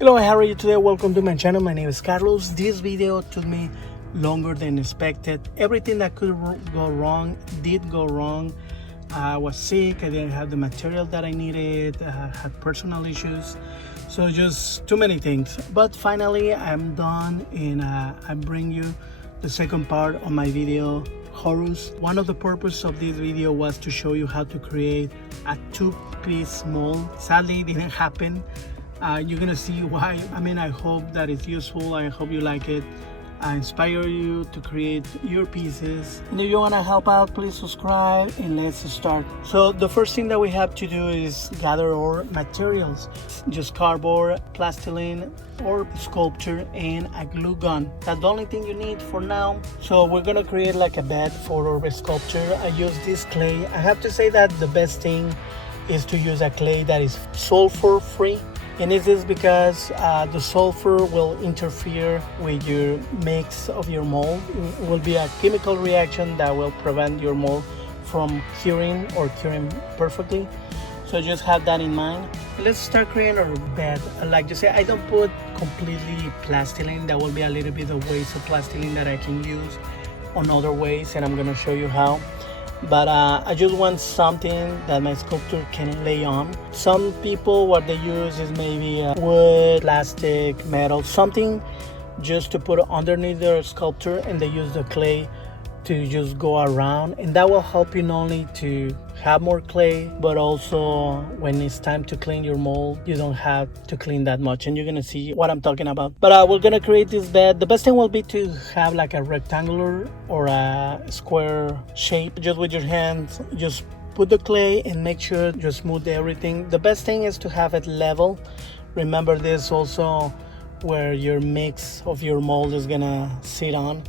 Hello, how are you today? Welcome to my channel. My name is Carlos. This video took me longer than expected. Everything that could go wrong did go wrong. I was sick, I didn't have the material that I needed, I had personal issues, so just too many things. But finally I'm done, and I bring you the second part of my video, Horus. One of the purposes of this video was to show you how to create a two-piece mold. Sadly, it didn't happen. You're gonna see why. I hope that it's useful. I hope you like it. I inspire you to create your pieces. And if you want to help out, please subscribe and let's start. So the first thing that we have to do is gather our materials. Just cardboard, plastilin, or sculpture, and a glue gun. That's the only thing you need for now. So we're gonna create like a bed for our sculpture. I use this clay. I have to say that the best thing is to use a clay that is sulfur free. And this is because the sulfur will interfere with your mix of your mold. It will be a chemical reaction that will prevent your mold from curing perfectly. So just have that in mind. Let's start creating our bed. Like you say, I don't put completely plastilin. That will be a little bit of waste of plastilin that I can use on other ways, and I'm gonna show you how. But I just want something that my sculptor can lay on. Some people, what they use is maybe wood, plastic, metal, something just to put underneath their sculpture, and they use the clay to just go around, and that will help you not only to have more clay, but also when it's time to clean your mold, you don't have to clean that much, and you're gonna see what I'm talking about. But we're gonna create this bed. The best thing will be to have like a rectangular or a square shape. Just with your hands, just put the clay and make sure you smooth everything. The best thing is to have it level. Remember this also, where your mix of your mold is gonna sit on.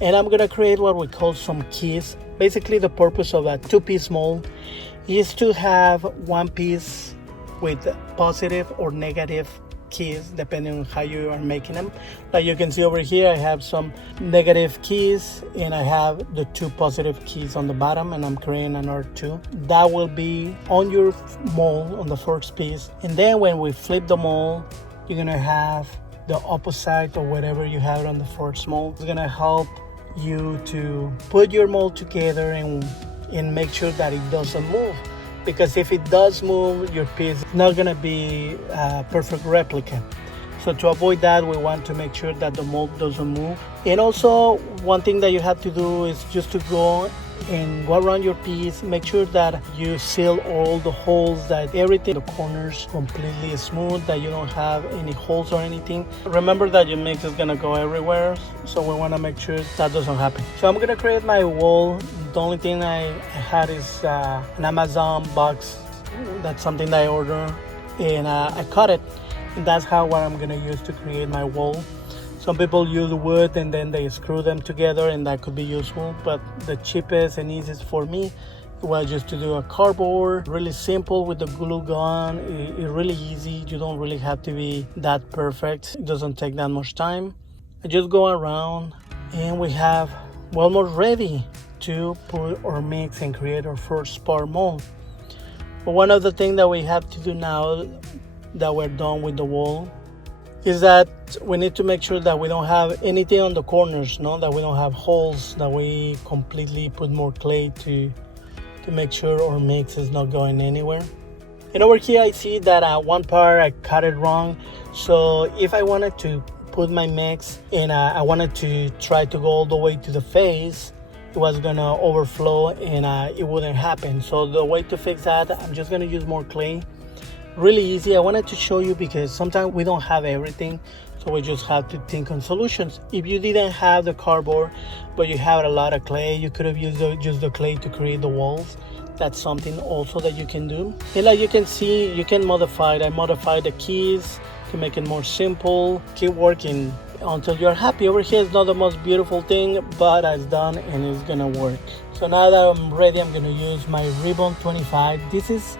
And I'm gonna create what we call some keys. Basically, the purpose of a two-piece mold is to have one piece with positive or negative keys, depending on how you are making them. Like you can see over here, I have some negative keys, and I have the two positive keys on the bottom, and I'm creating another two. That will be on your mold on the first piece. And then when we flip the mold, you're gonna have the opposite or whatever you have on the first mold. It's gonna help you to put your mold together and make sure that it doesn't move, because if it does move, your piece is not gonna be a perfect replica. So to avoid that, we want to make sure that the mold doesn't move. And also, one thing that you have to do is just to go around your piece, make sure that you seal all the holes, that everything, the corners completely smooth, that you don't have any holes or anything. Remember that your mix is gonna go everywhere, so we wanna make sure that doesn't happen. So I'm gonna create my wall. The only thing I had is an Amazon box. That's something that I ordered, and I cut it, and that's what I'm gonna use to create my wall. Some people use wood and then they screw them together, and that could be useful, but the cheapest and easiest for me was just to do a cardboard. Really simple with the glue gun. It's really easy. You don't really have to be that perfect. It doesn't take that much time. I just go around, and we have almost ready to put our mix and create our first spar mold. But one of the things that we have to do now that we're done with the wall is that we need to make sure that we don't have anything on the corners, that we don't have holes, that we completely put more clay to make sure our mix is not going anywhere. And over here I see that one part I cut it wrong. So if I wanted to put my mix and I wanted to try to go all the way to the face, it was gonna overflow and it wouldn't happen. So the way to fix that, I'm just gonna use more clay. Really easy. I wanted to show you because sometimes we don't have everything, so we just have to think on solutions. If you didn't have the cardboard but you have a lot of clay, you could have used just the clay to create the walls. That's something also that you can do. And like you can see, you can modify it. I modified the keys to make it more simple. Keep working until you're happy. Over here is not the most beautiful thing, but it's done and it's gonna work. So now that I'm ready, I'm gonna use my ribbon 25. This is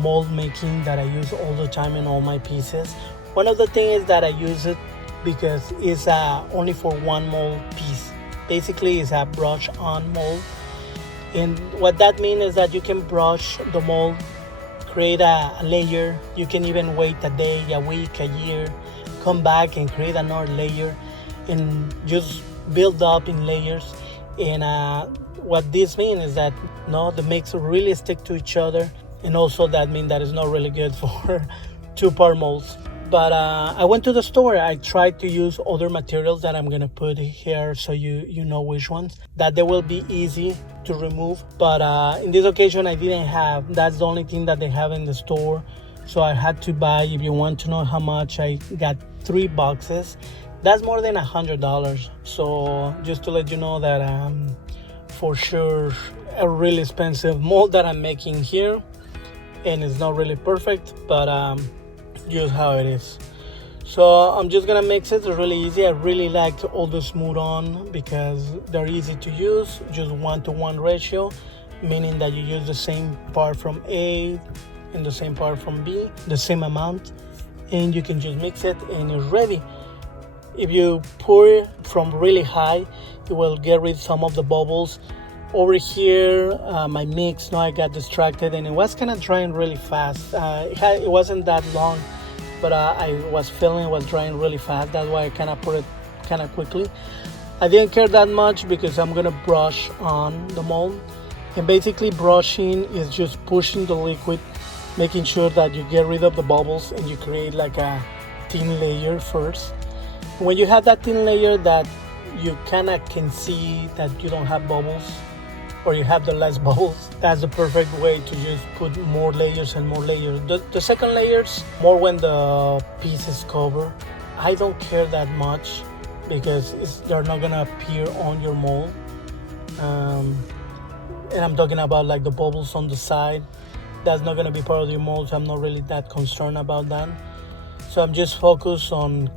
mold making that I use all the time in all my pieces. One of the things is that I use it because it's only for one mold piece. Basically, it's a brush on mold, and what that means is that you can brush the mold create a layer. You can even wait a day, a week, a year, come back and create another layer and just build up in layers. And what this means is that the mix really stick to each other, and also that means that it's not really good for two-part molds. But I went to the store. I tried to use other materials that I'm gonna put here so you know which ones, that they will be easy to remove. But in this occasion I didn't have. That's the only thing that they have in the store, so I had to buy. If you want to know how much, I got 3 boxes. That's more than $100. So just to let you know that for sure a really expensive mold that I'm making here, and it's not really perfect, but just how it is. So I'm just gonna mix it. It's really easy. I really like all the smooth on because they're easy to use, just 1-to-1 ratio, meaning that you use the same part from A and the same part from B, the same amount, and you can just mix it and it's ready. If you pour from really high, it will get rid of some of the bubbles. Over here, my mix, I got distracted and it was kind of drying really fast. It wasn't that long, but I was feeling it was drying really fast. That's why I kind of put it kind of quickly. I didn't care that much because I'm gonna brush on the mold. And basically brushing is just pushing the liquid, making sure that you get rid of the bubbles and you create like a thin layer first. When you have that thin layer that you kind of can see that you don't have bubbles, or you have the less bubbles, that's the perfect way to just put more layers and more layers. The second layers, more when the piece is covered. I don't care that much because they're not gonna appear on your mold. And I'm talking about like the bubbles on the side. That's not gonna be part of your mold, so I'm not really that concerned about that. So I'm just focused on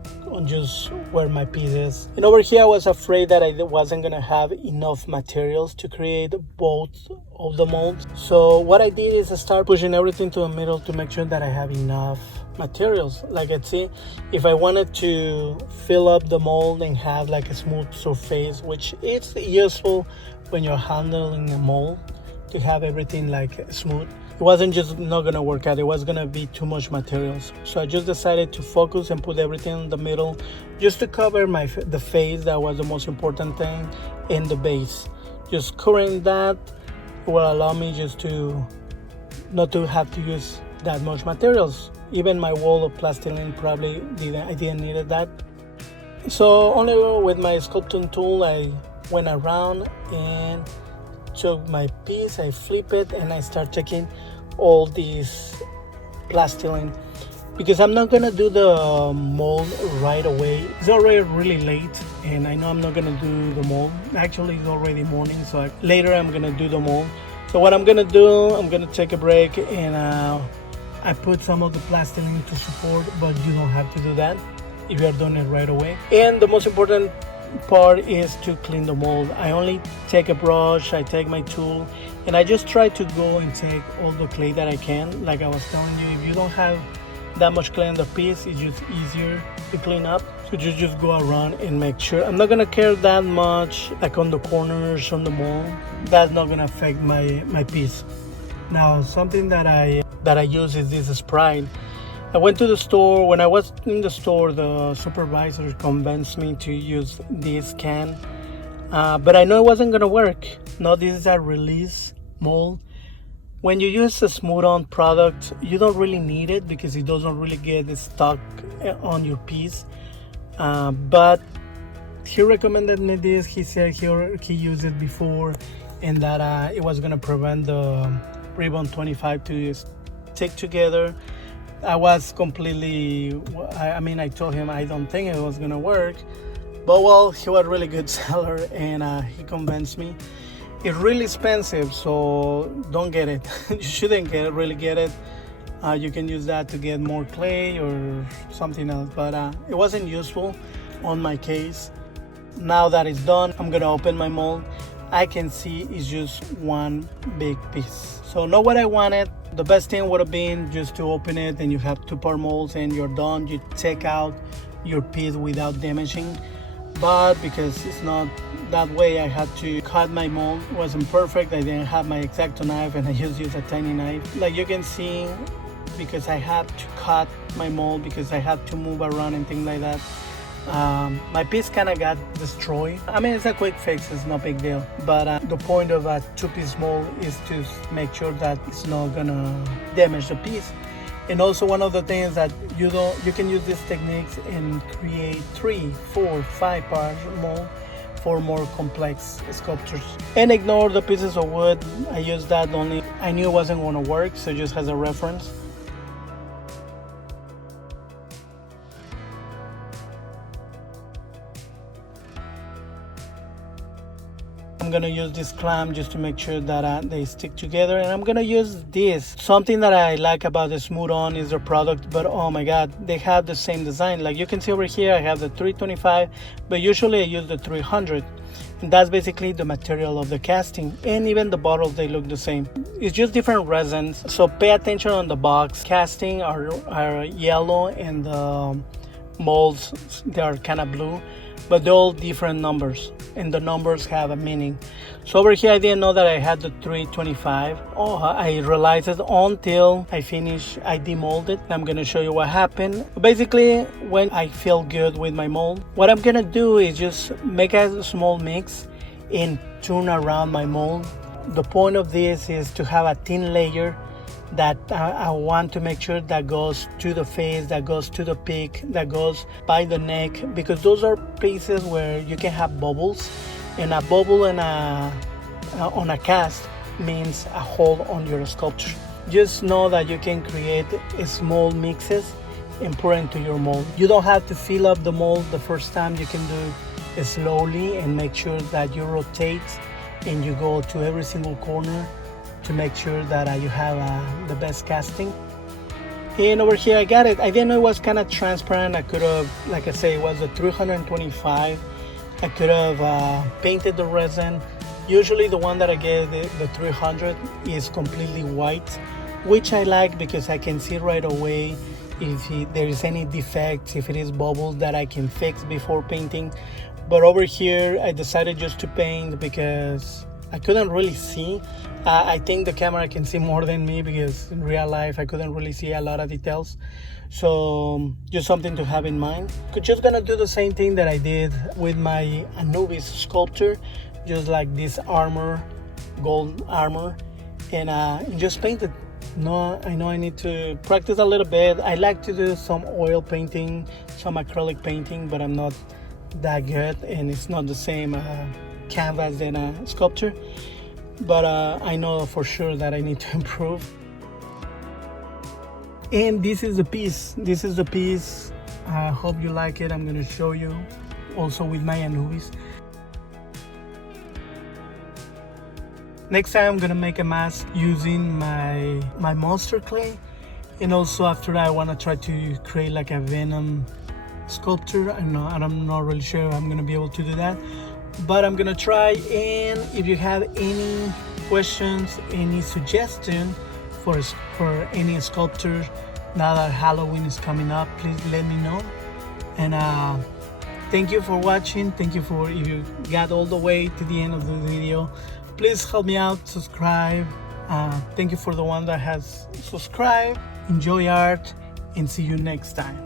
just where my piece is. And over here I was afraid that I wasn't gonna have enough materials to create both of the molds. So what I did is I start pushing everything to the middle to make sure that I have enough materials. Like I see, if I wanted to fill up the mold and have like a smooth surface, which is useful when you're handling a mold, to have everything like smooth. It wasn't just not gonna work out, it was gonna be too much materials. So I just decided to focus and put everything in the middle just to cover the face. That was the most important thing, and the base. Just covering that will allow me just to not to have to use that much materials. Even my wall of plastilene probably I didn't need that. So only with my sculpting tool I went around and took my piece, I flip it, and I start taking all these plastilene, because I'm not gonna do the mold right away. It's already really late and I know I'm not gonna do the mold. Actually it's already morning, so later I'm gonna do the mold. So what I'm gonna do, I'm gonna take a break and I put some of the plastilene to support, but you don't have to do that if you're doing it right away. And the most important part is to clean the mold. I only take a brush, I take my tool, and I just try to go and take all the clay that I can. Like I was telling you, if you don't have that much clay on the piece, it's just easier to clean up. So you just go around and make sure. I'm not gonna care that much like on the corners on the mold. That's not gonna affect my piece. Now something that I use is this Sprite. I went to the store. When I was in the store, the supervisor convinced me to use this can, but I know it wasn't gonna work. No, this is a release mold. When you use a smooth on product, you don't really need it because it doesn't really get stuck on your piece. But he recommended me this. He said he used it before, and that it was gonna prevent the ribbon 25 to stick together. I was completely, I told him I don't think it was gonna work, but well, he was a really good seller and he convinced me. It's really expensive, so don't get it. You shouldn't really get it. You can use that to get more clay or something else, but it wasn't useful on my case. Now that it's done, I'm gonna open my mold. I can see it's just one big piece. So not what I wanted. The best thing would have been just to open it and you have 2-part molds and you're done. You take out your piece without damaging. but because it's not that way, I had to cut my mold. It wasn't perfect. I didn't have my X-Acto knife, and I just used a tiny knife. Like you can see, because I had to cut my mold because I had to move around and things like that. My piece kind of got destroyed. I mean, it's a quick fix, it's no big deal. But the point of a two-piece mold is to make sure that it's not gonna damage the piece. And also one of the things that you can use these techniques and create 3, 4, 5 part mold for more complex sculptures. And ignore the pieces of wood. I used that only, I knew it wasn't gonna work, so just as a reference. I'm gonna use this clamp just to make sure that they stick together, and I'm gonna use this. Something that I like about the Smooth On is their product, but oh my god, they have the same design. Like you can see over here, I have the 325, but usually I use the 300, and that's basically the material of the casting. And even the bottles, they look the same. It's just different resins, so pay attention on the box. Casting are yellow, and the molds, they are kind of blue, but they're all different numbers, and the numbers have a meaning. So over here, I didn't know that I had the 325. I realized it until I finished. I demolded. I'm gonna show you what happened. Basically, when I feel good with my mold, what I'm gonna do is just make a small mix and turn around my mold. The point of this is to have a thin layer that I want to make sure that goes to the face, that goes to the peak, that goes by the neck, because those are places where you can have bubbles, and a bubble on a cast means a hole on your sculpture. Just know that you can create small mixes and pour into your mold. You don't have to fill up the mold the first time. You can do it slowly and make sure that you rotate and you go to every single corner to make sure that you have the best casting. And over here I got it. I didn't know it was kind of transparent. I could have, like I say, it was a 325. I could have painted the resin. Usually the one that I get, the 300, is completely white, which I like because I can see right away if there is any defects, if it is bubbles that I can fix before painting. But over here I decided just to paint because I couldn't really see. I think the camera can see more than me because in real life I couldn't really see a lot of details. So just something to have in mind. Just gonna do the same thing that I did with my Anubis sculpture, just like this armor, gold armor, and just paint it. No, I know I need to practice a little bit. I like to do some oil painting, some acrylic painting, but I'm not that good, and it's not the same canvas than a sculpture. But I know for sure that I need to improve. And this is the piece. I hope you like it. I'm going to show you also with my Anubis. Next time I'm going to make a mask using my monster clay, and also after that I want to try to create like a Venom sculpture. I'm not really sure if I'm going to be able to do that, but I'm gonna try. And if you have any questions, any suggestion for any sculpture now that Halloween is coming up, please let me know. And thank you for watching. Thank you for, if you got all the way to the end of the video, please help me out, subscribe. Thank you for the one that has subscribed. Enjoy art, and see you next time.